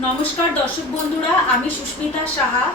নমস্কার দর্শক বন্ধুরা, আমি সুস্মিতা সাহা।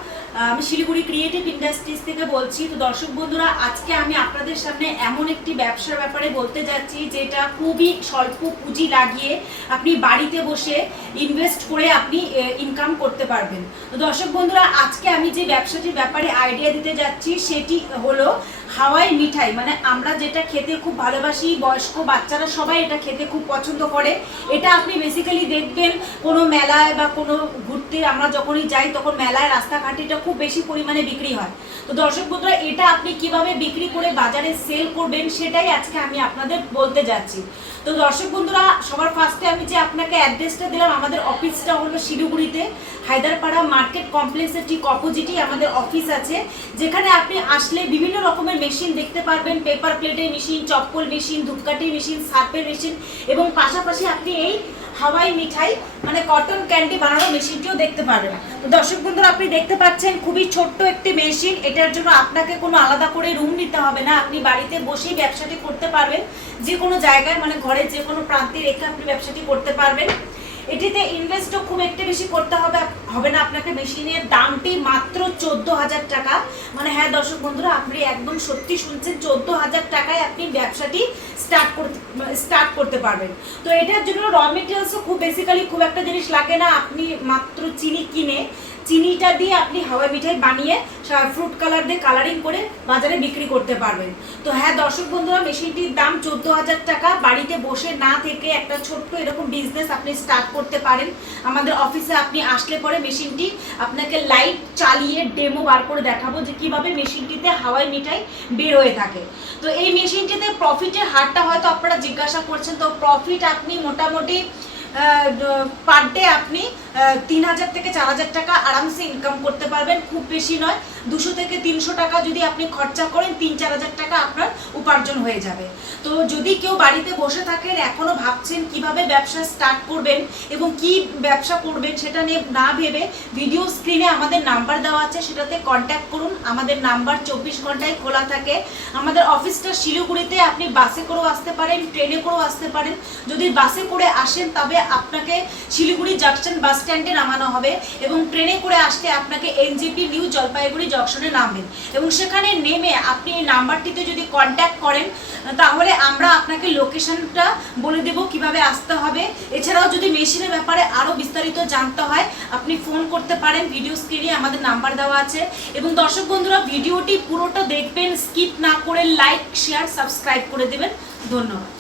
আমি শিলিগুড়ি ক্রিয়েটিভ ইন্ডাস্ট্রিজ থেকে বলছি। তো দর্শক বন্ধুরা, আজকে আমি আপনাদের সামনে এমন একটি ব্যবসার ব্যাপারে বলতে যাচ্ছি যেটা খুবই স্বল্প পুঁজি লাগিয়ে আপনি বাড়িতে বসে ইনভেস্ট করে আপনি ইনকাম করতে পারবেন। তো দর্শক বন্ধুরা, আজকে আমি যে ব্যবসাটির ব্যাপারে আইডিয়া দিতে যাচ্ছি সেটি হলো হাওয়াই মিঠাই। মানে আমরা যেটা খেতে খুব ভালোবাসি, বয়স্ক বাচ্চারা সবাই এটা খেতে খুব পছন্দ করে। এটা আপনি বেসিক্যালি দেখবেন কোনো মেলায় বা কোনো ঘুরতে আমরা যখনই যাই তখন মেলায় রাস্তাঘাটে এটা খুব বেশি পরিমাণে বিক্রি হয়। তো দর্শক বন্ধুরা, এটা আপনি কিভাবে বিক্রি করে বাজারে সেল করবেন সেটাই আজকে আমি আপনাদের বলতে যাচ্ছি। তো দর্শক বন্ধুরা, সবার ফার্স্টে আমি যে আপনাকে অ্যাড্রেসটা দিলাম, আমাদের অফিসটা হলো শিলিগুড়িতে হায়দারপাড়া মার্কেট কমপ্লেক্সের ঠিক অপোজিটই আমাদের অফিস আছে, যেখানে আপনি আসলে বিভিন্ন রকমের মেশিন দেখতে পারবেন। পেপার প্লেটের মেশিন, চপ্পল মেশিন, ধূপকাঠি মেশিন, সার্পের মেশিন এবং পাশাপাশি আপনি এই হাওয়াই মিঠাই মানে কটন ক্যান্ডি বানানোর মেশিনটিও দেখতে পারবেন। তো দর্শক বন্ধুরা, আপনি দেখতে পাচ্ছেন খুবই ছোট্ট একটি মেশিন। এটার জন্য আপনাকে কোনো আলাদা করে রুম নিতে হবে না, আপনি বাড়িতে বসেই ব্যবসাটি করতে পারবেন। যে কোনো জায়গায় মানে ঘরের যে কোনো প্রান্তে রেখে আপনি ব্যবসাটি করতে পারবেন। এটিতে ইনভেস্টও খুব একটা বেশি করতে হবে না আপনাকে। মেশিনের দামটি মাত্র 14,000 টাকা। মানে হ্যাঁ দর্শক বন্ধুরা, আপনি একদম সত্যি শুনছেন, 14,000 টাকায় আপনি ব্যবসাটি স্টার্ট করতে পারবেন। তো এটার জন্য র মেটেরিয়ালসও খুব বেসিক্যালি খুব একটা জিনিস লাগে না। আপনি মাত্র চিনি কিনে চিনিটা দিয়ে আপনি হাওয়াই মিঠাই বানিয়ে ফ্রুট কালার দিয়ে কালারিং করে বাজারে বিক্রি করতে পারবেন। তো হ্যাঁ দর্শক বন্ধুরা, মেশিনটির দাম 14,000 টাকা। বাড়িতে বসে না থেকে একটা ছোট্ট এরকম বিজনেস আপনি স্টার্ট করতে পারেন। আমাদের অফিসে আপনি আসলে পরে মেশিনটি আপনাকে লাইভ চালিয়ে ডেমো বার করে দেখাবো যে কিভাবে মেশিনটিতে হাওয়াই মিঠাই বের হয়ে থাকে। তো এই মেশিনটিতে প্রফিটের হারটা হয়তো আপনারা জিজ্ঞাসা করছেন। তো প্রফিট আপনি মোটামুটি পার ডে আপনি 3,000 থেকে 4,000 টাকা আরামসে ইনকাম করতে পারবেন। খুব বেশি নয়, 200 থেকে 300 টাকা যদি আপনি খরচা করেন 3-4,000 টাকা আপনার উপার্জন হয়ে যাবে। তো যদি কেউ বাড়িতে বসে থাকেন, এখনও ভাবছেন কিভাবে ব্যবসা স্টার্ট করবেন এবং কি ব্যবসা করবেন সেটা নিয়ে না ভেবে, ভিডিও স্ক্রিনে আমাদের নাম্বার দেওয়া আছে, সেটাতে কন্ট্যাক্ট করুন। আমাদের নাম্বার 24 ঘন্টায় খোলা থাকে। আমাদের অফিসটা শিলিগুড়িতে। আপনি বাসে করেও আসতে পারেন, ট্রেনে করেও আসতে পারেন। যদি বাসে করে আসেন তবে আপনাকে শিলিগুড়ি জাংশন বাস স্ট্যান্ডে নামানো হবে এবং ট্রেনে করে আসলে আপনাকে এনজেপি নিউ জলপাইগুড়ি জংশনে নামবেন এবং সেখানে নেমে আপনি এই নাম্বারটিতে যদি কন্ট্যাক্ট করেন তাহলে আমরা আপনাকে লোকেশনটা বলে দেব কিভাবে আসতে হবে। এছাড়াও যদি মেশিনের ব্যাপারে আরও বিস্তারিত জানতে হয় আপনি ফোন করতে পারেন। ভিডিও স্ক্রিনে আমাদের নাম্বার দেওয়া আছে। এবং দর্শক বন্ধুরা, ভিডিওটি পুরোটা দেখবেন, স্কিপ না করে লাইক, শেয়ার, সাবস্ক্রাইব করে দেবেন। ধন্যবাদ।